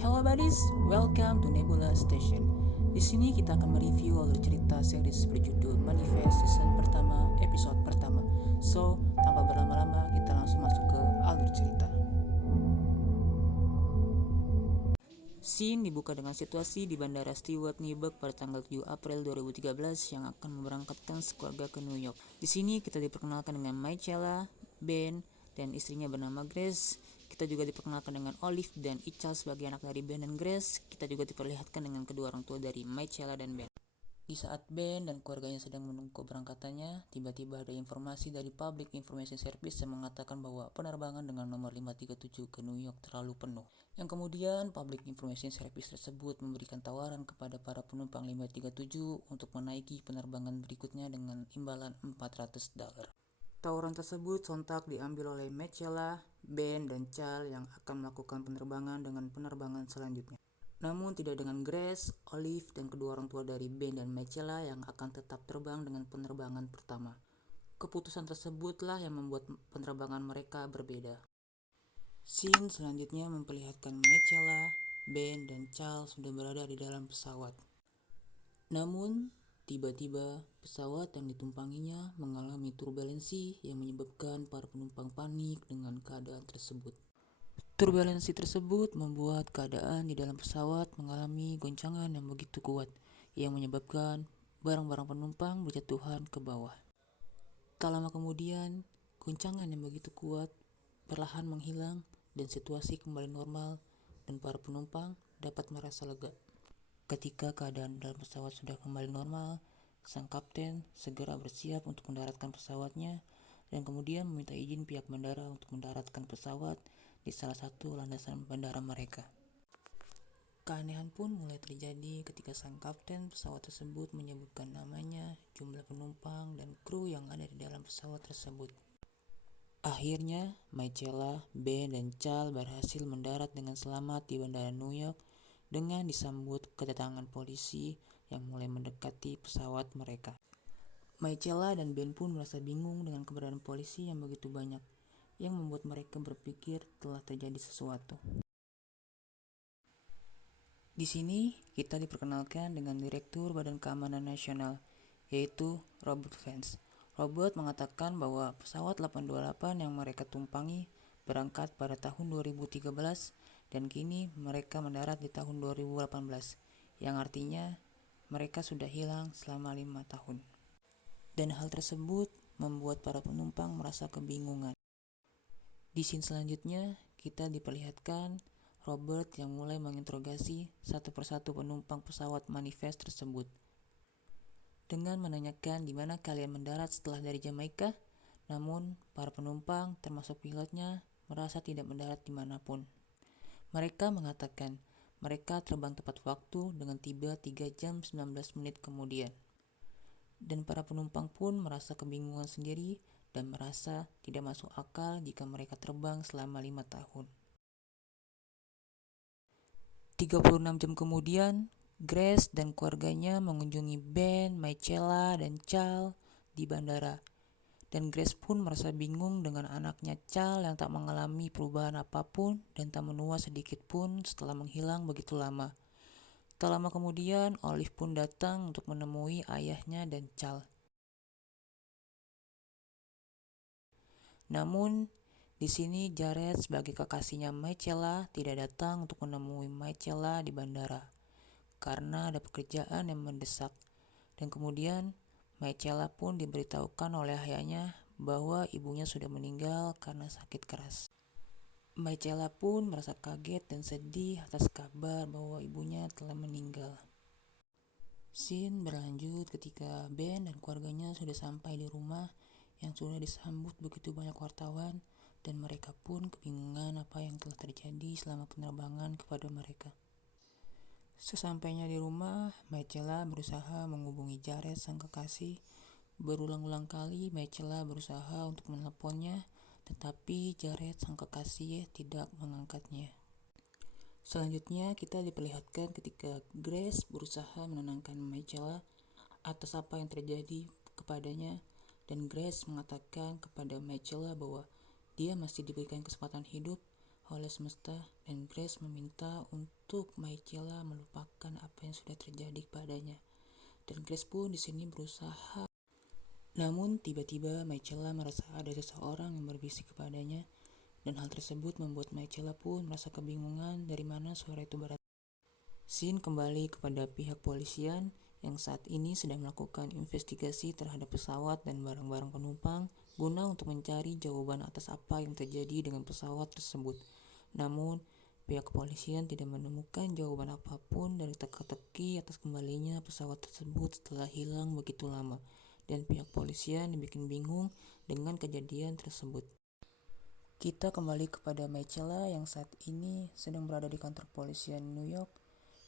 Hello buddies, welcome to Nebula Station. Di sini kita akan mereview alur cerita series berjudul Manifest season pertama, episode pertama. So, tanpa berlama-lama, kita langsung masuk ke alur cerita. Scene dibuka dengan situasi di Bandara Stewart Niebuhr pada tanggal 7 April 2013 yang akan memberangkatkan sekeluarga ke New York. Di sini kita diperkenalkan dengan Michaela, Ben, dan istrinya bernama Grace. Kita juga diperkenalkan dengan Olive dan Ichal sebagai anak dari Ben dan Grace. Kita juga diperlihatkan dengan kedua orang tua dari Michaela dan Ben. Di saat Ben dan keluarganya sedang menunggu keberangkatannya, tiba-tiba ada informasi dari Public Information Service yang mengatakan bahwa penerbangan dengan nomor 537 ke New York terlalu penuh. Yang kemudian Public Information Service tersebut memberikan tawaran kepada para penumpang 537 untuk menaiki penerbangan berikutnya dengan imbalan $400. Tawaran tersebut sontak diambil oleh Michaela, Ben, dan Chal yang akan melakukan penerbangan dengan penerbangan selanjutnya. Namun tidak dengan Grace, Olive, dan kedua orang tua dari Ben dan Michaela yang akan tetap terbang dengan penerbangan pertama. Keputusan tersebutlah yang membuat penerbangan mereka berbeda. Scene selanjutnya memperlihatkan Michaela, Ben, dan Chal sudah berada di dalam pesawat. Namun, tiba-tiba pesawat yang ditumpanginya mengalami turbulensi yang menyebabkan para penumpang panik dengan keadaan tersebut. Turbulensi tersebut membuat keadaan di dalam pesawat mengalami goncangan yang begitu kuat yang menyebabkan barang-barang penumpang berjatuhan ke bawah. Tak lama kemudian, goncangan yang begitu kuat perlahan menghilang dan situasi kembali normal dan para penumpang dapat merasa lega. Ketika keadaan dalam pesawat sudah kembali normal, sang kapten segera bersiap untuk mendaratkan pesawatnya dan kemudian meminta izin pihak bandara untuk mendaratkan pesawat di salah satu landasan bandara mereka. Keanehan pun mulai terjadi ketika sang kapten pesawat tersebut menyebutkan namanya, jumlah penumpang, dan kru yang ada di dalam pesawat tersebut. Akhirnya, Michaela, Ben, dan Chal berhasil mendarat dengan selamat di bandara New York dengan disambut kedatangan polisi yang mulai mendekati pesawat mereka. Michaela dan Ben pun merasa bingung dengan keberadaan polisi yang begitu banyak, yang membuat mereka berpikir telah terjadi sesuatu. Di sini kita diperkenalkan dengan Direktur Badan Keamanan Nasional, yaitu Robert Vance. Robert mengatakan bahwa pesawat 828 yang mereka tumpangi berangkat pada tahun 2013 dan kini mereka mendarat di tahun 2018, yang artinya mereka sudah hilang selama 5 tahun. Dan hal tersebut membuat para penumpang merasa kebingungan. Di scene selanjutnya, kita diperlihatkan Robert yang mulai menginterogasi satu persatu penumpang pesawat Manifest tersebut. Dengan menanyakan di mana kalian mendarat setelah dari Jamaika, namun para penumpang termasuk pilotnya merasa tidak mendarat dimanapun. Mereka mengatakan mereka terbang tepat waktu dengan tiba 3 jam 19 menit kemudian. Dan para penumpang pun merasa kebingungan sendiri dan merasa tidak masuk akal jika mereka terbang selama 5 tahun. 36 jam kemudian, Grace dan keluarganya mengunjungi Ben, Michaela, dan Chal di bandara. Dan Grace pun merasa bingung dengan anaknya Chal yang tak mengalami perubahan apapun dan tak menua sedikit pun setelah menghilang begitu lama. Tak lama kemudian, Olive pun datang untuk menemui ayahnya dan Chal. Namun, di sini Jared sebagai kekasihnya Michaela tidak datang untuk menemui Michaela di bandara karena ada pekerjaan yang mendesak. Dan kemudian Michaela pun diberitahukan oleh ayahnya bahwa ibunya sudah meninggal karena sakit keras. Michaela pun merasa kaget dan sedih atas kabar bahwa ibunya telah meninggal. Scene berlanjut ketika Ben dan keluarganya sudah sampai di rumah yang sudah disambut begitu banyak wartawan dan mereka pun kebingungan apa yang telah terjadi selama penerbangan kepada mereka. Sesampainya di rumah, Michaela berusaha menghubungi Jared sang kekasih. Berulang-ulang kali Michaela berusaha untuk menelponnya, tetapi Jared sang kekasih tidak mengangkatnya. Selanjutnya kita diperlihatkan ketika Grace berusaha menenangkan Michaela atas apa yang terjadi kepadanya, dan Grace mengatakan kepada Michaela bahwa dia masih diberikan kesempatan hidup oleh semesta dan Grace meminta untuk Michaela melupakan apa yang sudah terjadi padanya. Dan Grace pun di sini berusaha. Namun tiba-tiba Michaela merasa ada seseorang yang berbisik kepadanya, dan hal tersebut membuat Michaela pun merasa kebingungan dari mana suara itu berasal. Scene kembali kepada pihak polisian yang saat ini sedang melakukan investigasi terhadap pesawat dan barang-barang penumpang guna untuk mencari jawaban atas apa yang terjadi dengan pesawat tersebut. Namun, pihak kepolisian tidak menemukan jawaban apapun dari teka-teki atas kembalinya pesawat tersebut setelah hilang begitu lama, dan pihak polisian dibikin bingung dengan kejadian tersebut. Kita kembali kepada Michaela yang saat ini sedang berada di kantor polisian New York,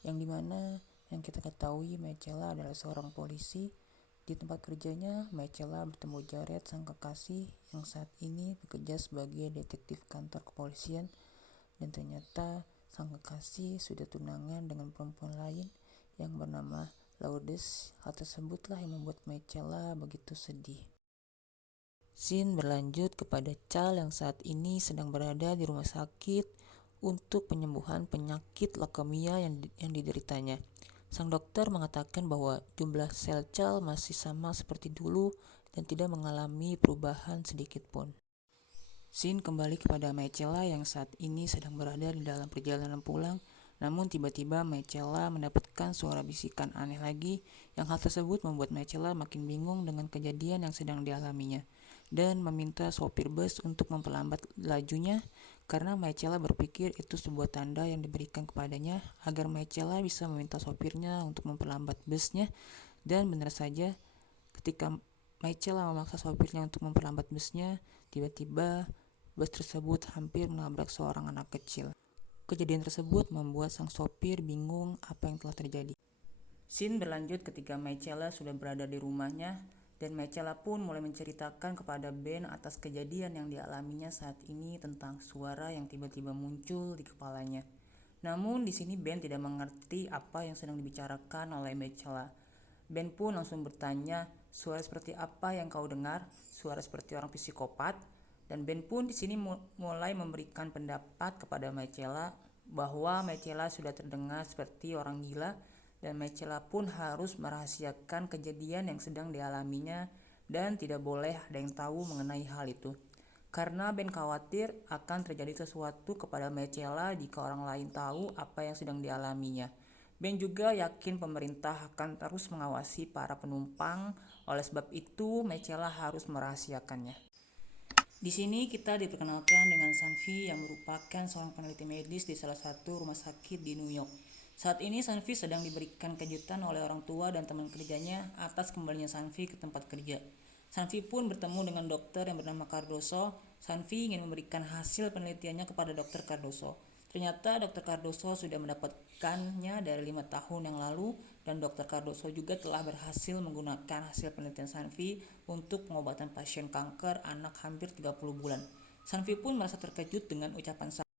yang dimana yang kita ketahui Michaela adalah seorang polisi. Di tempat kerjanya, Michaela bertemu Jared, sang kekasih yang saat ini bekerja sebagai detektif kantor kepolisian, dan ternyata sang kekasih sudah tunangan dengan perempuan lain yang bernama Lourdes. Hal tersebutlah yang membuat Michaela begitu sedih. Scene berlanjut kepada Chal yang saat ini sedang berada di rumah sakit untuk penyembuhan penyakit leukemia yang dideritanya. Sang dokter mengatakan bahwa jumlah sel Chal masih sama seperti dulu dan tidak mengalami perubahan sedikit pun. Scene kembali kepada Michaela yang saat ini sedang berada di dalam perjalanan pulang, namun tiba-tiba Michaela mendapatkan suara bisikan aneh lagi, yang hal tersebut membuat Michaela makin bingung dengan kejadian yang sedang dialaminya, dan meminta sopir bus untuk memperlambat lajunya, karena Michaela berpikir itu sebuah tanda yang diberikan kepadanya agar Michaela bisa meminta sopirnya untuk memperlambat busnya. Dan benar saja, ketika Michaela memaksa sopirnya untuk memperlambat busnya, tiba-tiba bus tersebut hampir menabrak seorang anak kecil. Kejadian tersebut membuat sang sopir bingung apa yang telah terjadi. Scene berlanjut ketika Michaela sudah berada di rumahnya, dan Michaela pun mulai menceritakan kepada Ben atas kejadian yang dialaminya saat ini tentang suara yang tiba-tiba muncul di kepalanya. Namun di sini Ben tidak mengerti apa yang sedang dibicarakan oleh Michaela. Ben pun langsung bertanya, suara seperti apa yang kau dengar? Suara seperti orang psikopat? Dan Ben pun di sini mulai memberikan pendapat kepada Michaela bahwa Michaela sudah terdengar seperti orang gila, dan Michaela pun harus merahasiakan kejadian yang sedang dialaminya dan tidak boleh ada yang tahu mengenai hal itu. Karena Ben khawatir akan terjadi sesuatu kepada Michaela jika orang lain tahu apa yang sedang dialaminya. Ben juga yakin pemerintah akan terus mengawasi para penumpang, oleh sebab itu Michaela harus merahasiakannya. Di sini kita diperkenalkan dengan Sanvi yang merupakan seorang peneliti medis di salah satu rumah sakit di New York. Saat ini Sanvi sedang diberikan kejutan oleh orang tua dan teman kerjanya atas kembalinya Sanvi ke tempat kerja. Sanvi pun bertemu dengan dokter yang bernama Cardoso. Sanvi ingin memberikan hasil penelitiannya kepada dokter Cardoso. Ternyata dokter Cardoso sudah mendapatkannya dari 5 tahun yang lalu, dan dokter Cardoso juga telah berhasil menggunakan hasil penelitian Sanvi untuk pengobatan pasien kanker anak hampir 30 bulan. Sanvi pun merasa terkejut dengan ucapan Sanvi.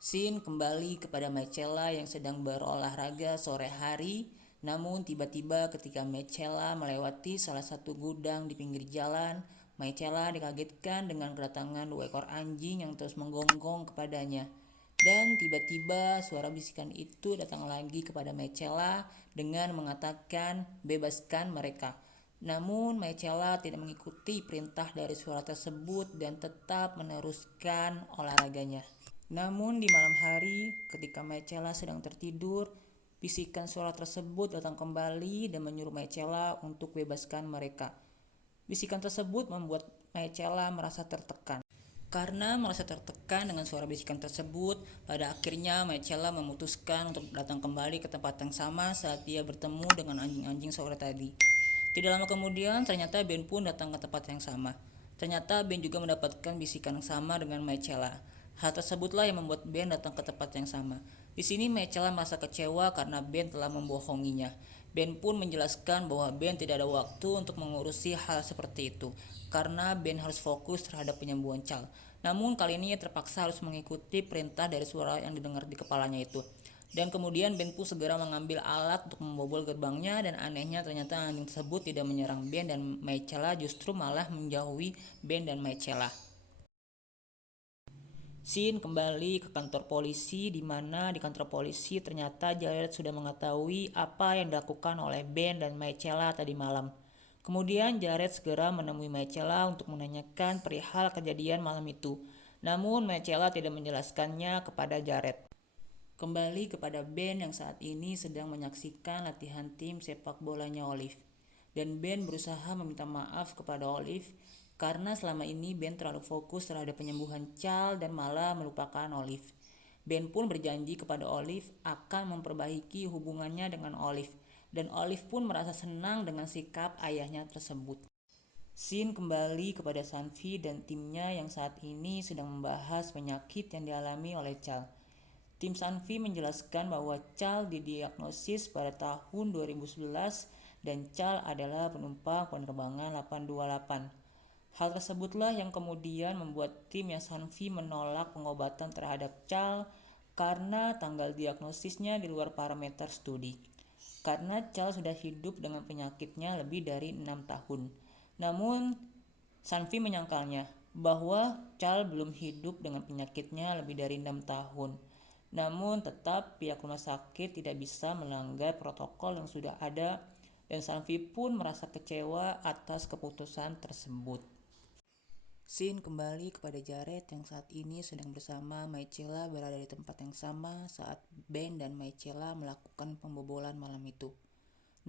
Scene kembali kepada Michaela yang sedang berolahraga sore hari, namun tiba-tiba ketika Michaela melewati salah satu gudang di pinggir jalan, Michaela dikagetkan dengan kedatangan 2 ekor anjing yang terus menggonggong kepadanya. Dan tiba-tiba suara bisikan itu datang lagi kepada Michaela dengan mengatakan bebaskan mereka. Namun Michaela tidak mengikuti perintah dari suara tersebut dan tetap meneruskan olahraganya. Namun di malam hari ketika Michaela sedang tertidur, bisikan suara tersebut datang kembali dan menyuruh Michaela untuk bebaskan mereka. Bisikan tersebut membuat Michaela merasa tertekan. Karena merasa tertekan dengan suara bisikan tersebut, pada akhirnya Michaela memutuskan untuk datang kembali ke tempat yang sama saat dia bertemu dengan anjing-anjing sore tadi. Tidak lama kemudian, ternyata Ben pun datang ke tempat yang sama. Ternyata Ben juga mendapatkan bisikan yang sama dengan Michaela. Hal tersebutlah yang membuat Ben datang ke tempat yang sama. Di sini Michaela merasa kecewa karena Ben telah membohonginya. Ben pun menjelaskan bahwa Ben tidak ada waktu untuk mengurusi hal seperti itu, karena Ben harus fokus terhadap penyembuhan Chal. Namun kali ini ia terpaksa harus mengikuti perintah dari suara yang didengar di kepalanya itu. Dan kemudian Ben pun segera mengambil alat untuk membobol gerbangnya, dan anehnya ternyata anjing tersebut tidak menyerang Ben dan Michaela, justru malah menjauhi Ben dan Michaela. Scene kembali ke kantor polisi, di mana di kantor polisi ternyata Jared sudah mengetahui apa yang dilakukan oleh Ben dan Michaela tadi malam. Kemudian Jared segera menemui Michaela untuk menanyakan perihal kejadian malam itu. Namun Michaela tidak menjelaskannya kepada Jared. Kembali kepada Ben yang saat ini sedang menyaksikan latihan tim sepak bolanya Olive. Dan Ben berusaha meminta maaf kepada Olive karena selama ini Ben terlalu fokus terhadap penyembuhan Charles dan malah melupakan Olive. Ben pun berjanji kepada Olive akan memperbaiki hubungannya dengan Olive. Dan Olive pun merasa senang dengan sikap ayahnya tersebut. Scene kembali kepada Sanvi dan timnya yang saat ini sedang membahas penyakit yang dialami oleh Charles. Tim Sanvi menjelaskan bahwa Chal didiagnosis pada tahun 2011 dan Chal adalah penumpang penerbangan 828. Hal tersebutlah yang kemudian membuat tim yang Sanvi menolak pengobatan terhadap Chal karena tanggal diagnosisnya di luar parameter studi. Karena Chal sudah hidup dengan penyakitnya lebih dari 6 tahun. Namun Sanvi menyangkalnya bahwa Chal belum hidup dengan penyakitnya lebih dari 6 tahun. Namun tetap pihak rumah sakit tidak bisa melanggar protokol yang sudah ada dan Sanvi pun merasa kecewa atas keputusan tersebut. Scene kembali kepada Jared yang saat ini sedang bersama Michaela berada di tempat yang sama saat Ben dan Michaela melakukan pembobolan malam itu.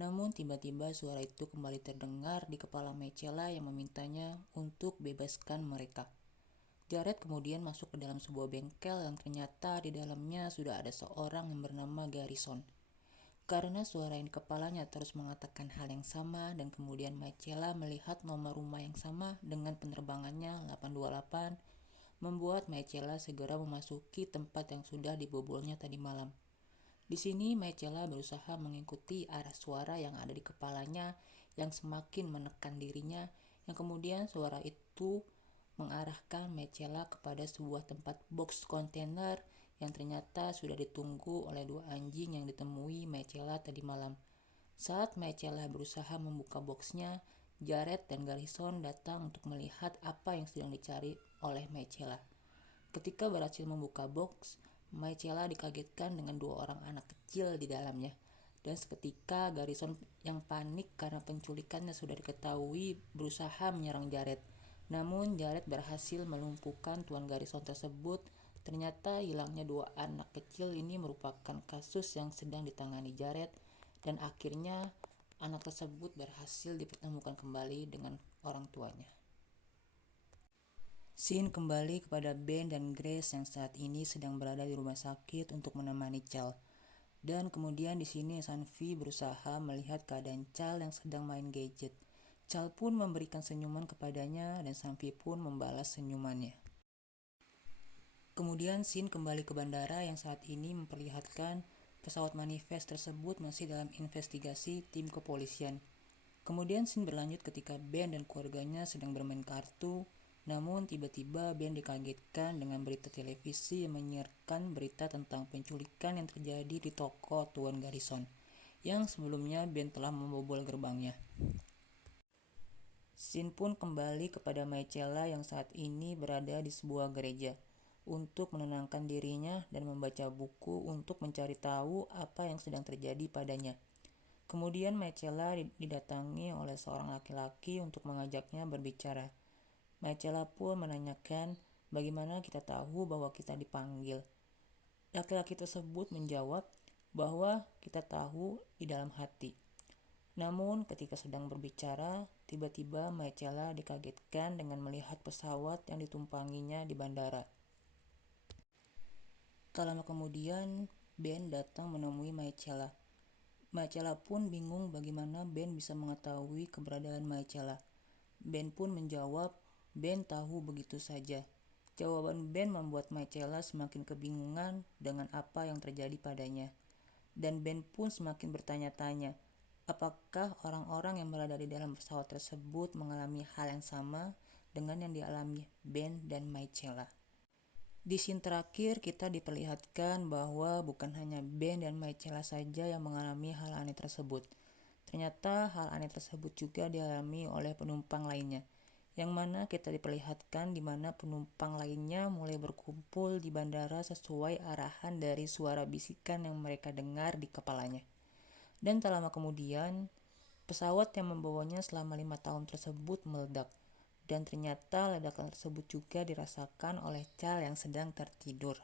Namun tiba-tiba suara itu kembali terdengar di kepala Michaela yang memintanya untuk bebaskan mereka. Jared kemudian masuk ke dalam sebuah bengkel yang ternyata di dalamnya sudah ada seorang yang bernama Garrison. Karena suara yang di kepalanya terus mengatakan hal yang sama dan kemudian Michaela melihat nomor rumah yang sama dengan penerbangannya 828, membuat Michaela segera memasuki tempat yang sudah dibobolnya tadi malam. Di sini Michaela berusaha mengikuti arah suara yang ada di kepalanya yang semakin menekan dirinya, yang kemudian suara itu mengarahkan Michaela kepada sebuah tempat box kontainer yang ternyata sudah ditunggu oleh dua anjing yang ditemui Michaela tadi malam. Saat Michaela berusaha membuka boxnya, Jared dan Garrison datang untuk melihat apa yang sedang dicari oleh Michaela. Ketika berhasil membuka box, Michaela dikagetkan dengan dua orang anak kecil di dalamnya. Dan seketika Garrison yang panik karena penculikannya sudah diketahui berusaha menyerang Jared. Namun Jared berhasil melumpuhkan Tuan Garrison tersebut. Ternyata hilangnya dua anak kecil ini merupakan kasus yang sedang ditangani Jared dan akhirnya anak tersebut berhasil dipertemukan kembali dengan orang tuanya. Scene kembali kepada Ben dan Grace yang saat ini sedang berada di rumah sakit untuk menemani Chal. Dan kemudian di sini Sanvi berusaha melihat keadaan Chal yang sedang main gadget. Chal pun memberikan senyuman kepadanya dan Sanvi pun membalas senyumannya. Kemudian scene kembali ke bandara yang saat ini memperlihatkan pesawat manifest tersebut masih dalam investigasi tim kepolisian. Kemudian scene berlanjut ketika Ben dan keluarganya sedang bermain kartu. Namun tiba-tiba Ben dikagetkan dengan berita televisi yang menyiarkan berita tentang penculikan yang terjadi di toko Tuan Garrison, yang sebelumnya Ben telah membobol gerbangnya. Scene pun kembali kepada Michaela yang saat ini berada di sebuah gereja untuk menenangkan dirinya dan membaca buku untuk mencari tahu apa yang sedang terjadi padanya. Kemudian Michaela didatangi oleh seorang laki-laki untuk mengajaknya berbicara. Michaela pun menanyakan bagaimana kita tahu bahwa kita dipanggil. Laki-laki tersebut menjawab bahwa kita tahu di dalam hati. Namun ketika sedang berbicara, tiba-tiba Michaela dikagetkan dengan melihat pesawat yang ditumpanginya di bandara. Tak lama kemudian, Ben datang menemui Michaela. Michaela pun bingung bagaimana Ben bisa mengetahui keberadaan Michaela. Ben pun menjawab, Ben tahu begitu saja. Jawaban Ben membuat Michaela semakin kebingungan dengan apa yang terjadi padanya. Dan Ben pun semakin bertanya-tanya, apakah orang-orang yang berada di dalam pesawat tersebut mengalami hal yang sama dengan yang dialami Ben dan Michaela. Di scene terakhir kita diperlihatkan bahwa bukan hanya Ben dan Michaela saja yang mengalami hal aneh tersebut. Ternyata hal aneh tersebut juga dialami oleh penumpang lainnya, yang mana kita diperlihatkan di mana penumpang lainnya mulai berkumpul di bandara sesuai arahan dari suara bisikan yang mereka dengar di kepalanya. Dan tak lama kemudian, pesawat yang membawanya selama 5 tahun tersebut meledak. Dan ternyata ledakan tersebut juga dirasakan oleh Cal yang sedang tertidur.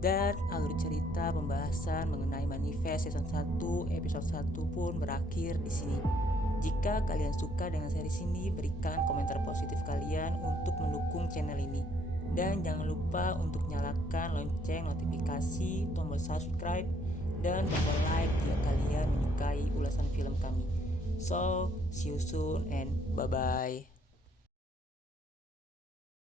Dan alur cerita pembahasan mengenai manifest season 1 episode 1 pun berakhir di sini. Jika kalian suka dengan seri ini, berikan komentar positif kalian untuk mendukung channel ini. Dan jangan lupa untuk nyalakan lonceng notifikasi, tombol subscribe, dan tombol like jika kalian menyukai ulasan film kami. So, see you soon and bye-bye.